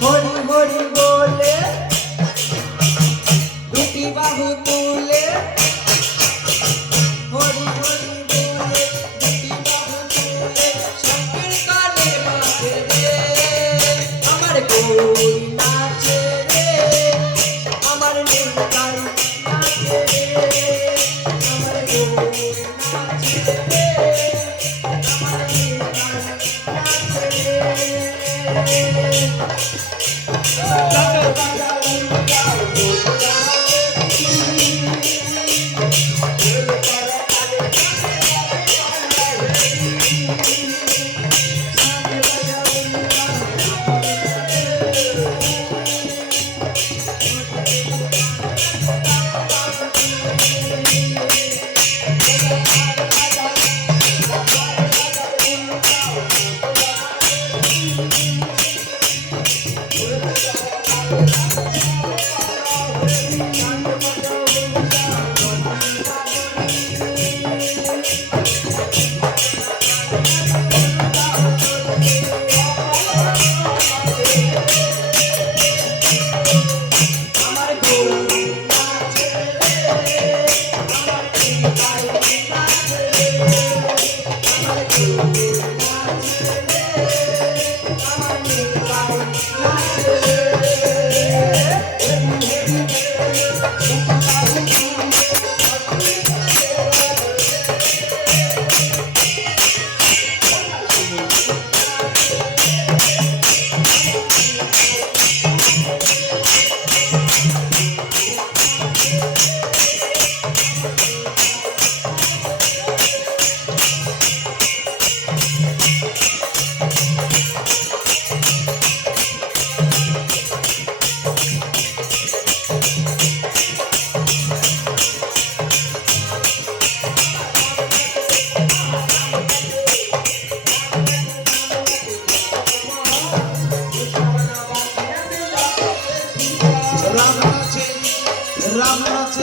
Hori, hori, hori. Oh.